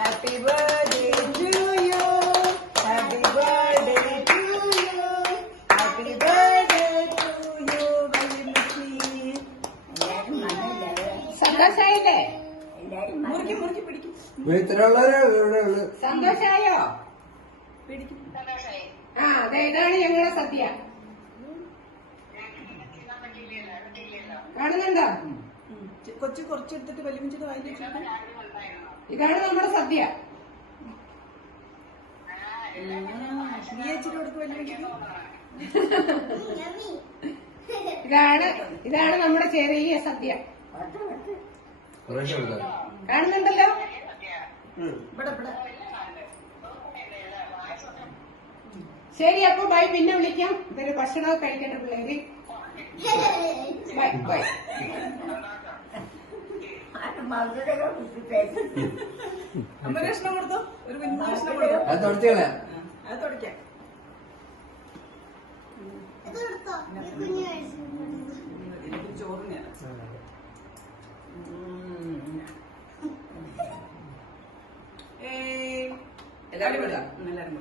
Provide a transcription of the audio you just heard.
Happy birthday to you. Happy birthday to you. Happy birthday to you, വല്യമ്മച്ചി. സന്തോഷായില്ലേ? മുറുക്കി മുറുക്കി പിടിക്കും. സന്തോഷായോ? പിടിക്കും. ആ അതെ, ഇതാണ് ഞങ്ങളുടെ സദ്യ. കാണുന്നുണ്ടോ? കൊച്ചു കുറച്ചെടുത്തിട്ട് വല്യമ്മച്ചിയുടെ വായിൽ വെച്ചിട്ട് ഇതാണ് നമ്മുടെ സദ്യ. നീ വെച്ചിട്ട് കൊടുക്ക് വല്യമ്മച്ചിക്ക്. ഇതാണ് നമ്മുടെ ചെറിയ സദ്യ. കാണുന്നുണ്ടല്ലോ? ഇവിടെ ഇവിടെ. ശരി, അപ്പൊ ബൈ, പിന്നെ വിളിക്കാം. ഇതൊരു ഭക്ഷണമൊക്കെ കഴിക്കട്ടെ പിള്ളേര്. Bye bye. അമ്മ കഷ്ണം കൊടുത്തോ, ഒരു കുഞ്ഞു കഷ്ണം കൊടുത്തോ. അത് തുടയ്ക്കാം. ചോറിന് എല്ലാരും